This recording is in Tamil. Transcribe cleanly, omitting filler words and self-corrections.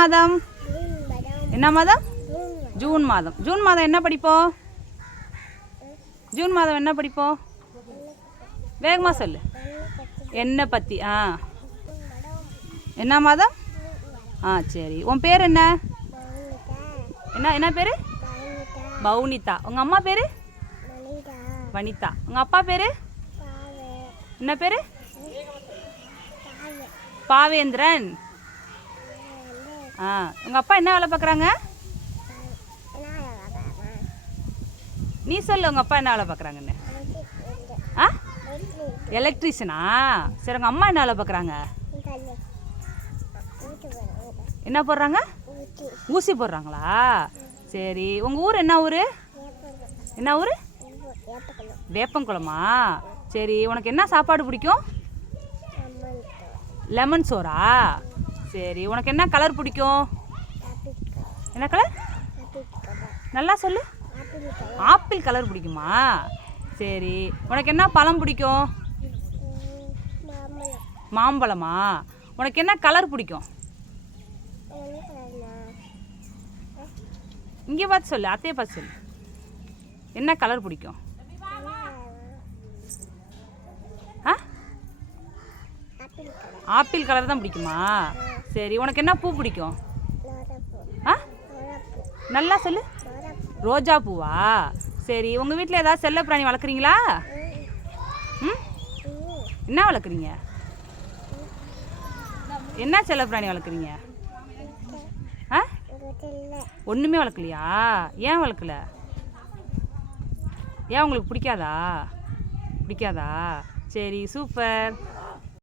மாதம் என்ன மாதம்? ஜூன் மாதம். ஜூன் மாதம் என்ன படிப்போம்? ஜூன் மாதம் என்ன படிப்போம்? வேகமாக சொல்லு. என்ன பற்றி? என்ன மாதம்? சரி. உன் பேர் என்ன? என்ன பேர்? பவுனிதா. உங்கள் அம்மா பேர்? வனிதா. உங்கள் அப்பா பேர் என்ன பேர்? பாவேந்திரன். உங்கள் அப்பா என்ன வேலை பார்க்குறாங்க? நீ சொல்லு, உங்கள் அப்பா என்ன வேலை பார்க்குறாங்கன்னு. எலக்ட்ரிஷனா? சரி, உங்கள் அம்மா என்ன வேலை பார்க்குறாங்க? என்ன போடுறாங்க? ஊசி போடுறாங்களா? சரி. உங்கள் ஊர் என்ன ஊர்? என்ன ஊர்? வேப்பங்குளமா? சரி. உனக்கு என்ன சாப்பாடு பிடிக்கும்? லெமன் சோறா? சரி. உனக்கு என்ன கலர் பிடிக்கும்? என்ன கலர்? நல்லா சொல்லு. ஆப்பிள் கலர் பிடிக்குமா? சரி. உனக்கு என்ன பழம் பிடிக்கும்? மாம்பழமா? உனக்கு என்ன கலர் பிடிக்கும்? இங்கே பார்த்து சொல்லு, அத்தையை பார்த்து சொல்லு. என்ன கலர் பிடிக்கும்? ஆப்பிள் கலர் தான் பிடிக்குமா? சரி. உனக்கு என்ன பூ பிடிக்கும்? நல்லா சொல்லு. ரோஜா பூவா? சரி. உங்கள் வீட்டில் ஏதாவது செல்ல பிராணி வளர்க்குறீங்களா? என்ன வளர்க்குறீங்க? என்ன செல்ல பிராணி வளர்க்குறீங்க? ஒன்றுமே வளர்க்கலையா? ஏன் வளர்க்கல? ஏன் உங்களுக்கு பிடிக்காதா? சரி, சூப்பர்.